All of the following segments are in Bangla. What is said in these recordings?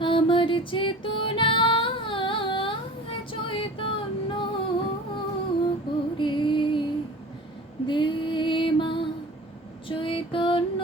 আমার চেতনা চৈতন্য করে দেমা চৈতন্য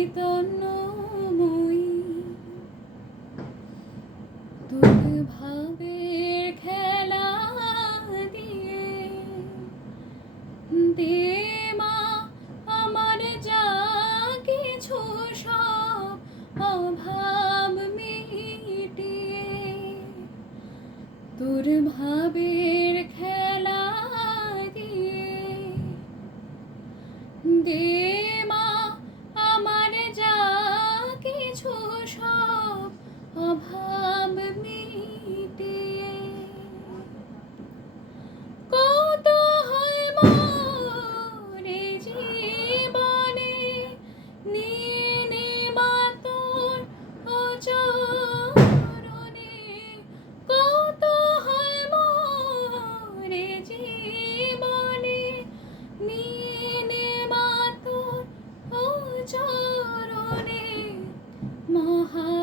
চৈতন্যময়ী। তোর ভাবের খেলা দিয়ে দে মা, আমার যা কিছু সব অভাব মিটিয়ে। তোর ভাবের খেলা অভাব মিটিয়ে কত হয় মোরে জীবনে, নিয়ে নেবা তোর অচরণে। কত হয় মোরে জীবনে, নিয়ে নেবা তোর অচরণে। মহানন্দে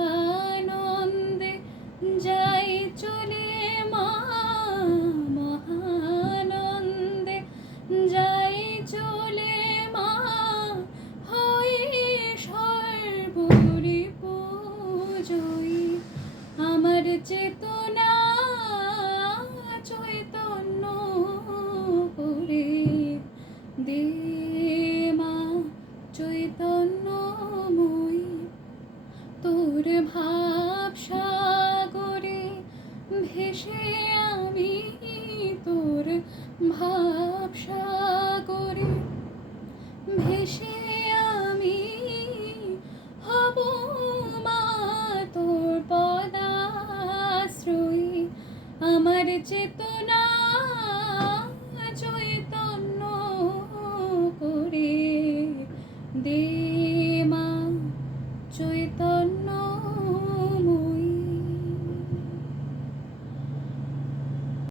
চেতনা চৈতন্য করে দে মা চৈতন্যময়ী। তোর ভাব সাগরে ভেসে আমি তোর ভাব সাগরে চেতনা